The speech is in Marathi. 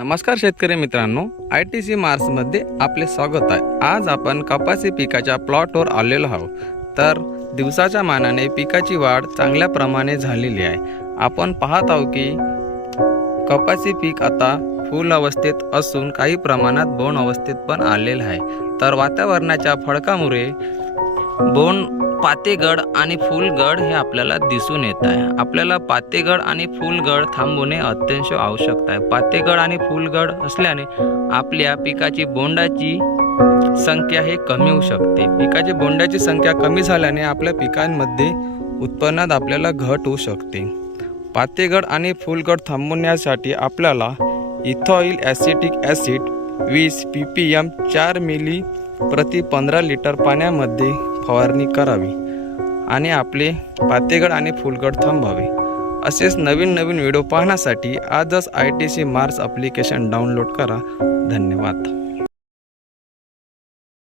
नमस्कार शेतकरी मित्रांनो आय टी सी मार्समध्ये आपले स्वागत आहे. आज आपण कपासी पिकाच्या प्लॉटवर आलेलो आहोत. तर दिवसाच्या मानाने पिकाची वाढ चांगल्या प्रमाणे झालेली आहे. आपण पाहत आहोत की कपासी पीक आता फुल अवस्थेत असून काही प्रमाणात बोन अवस्थेत पण आलेलं आहे. तर वातावरणाच्या फडकामुळे बोन पातेगड आणि फुलगड हे आपल्याला दिसून येत आहे. आपल्याला पातेगड आणि फुलगड थांबवणे अत्यंत आवश्यकता आहे. पातेगड आणि फुलगड असल्याने आपल्या पिकाची बोंडाची संख्या हे कमी होऊ शकते. पिकाची बोंडाची संख्या कमी झाल्याने आपल्या पिकांमध्ये उत्पन्नात आपल्याला घट होऊ शकते. पातेगड आणि फुलगड थांबवण्यासाठी आपल्याला इथॉईल ॲसिटिक ॲसिड वीस पी पी एम चार मिली प्रति पंधरा लिटर पाण्यामध्ये फवारणी करावी आणि आपले पातेगड आणि फुलगड थांबावे असेच नवीन नवीन व्हिडिओ पाहण्यासाठी आजच I T C Mars application download करा. धन्यवाद.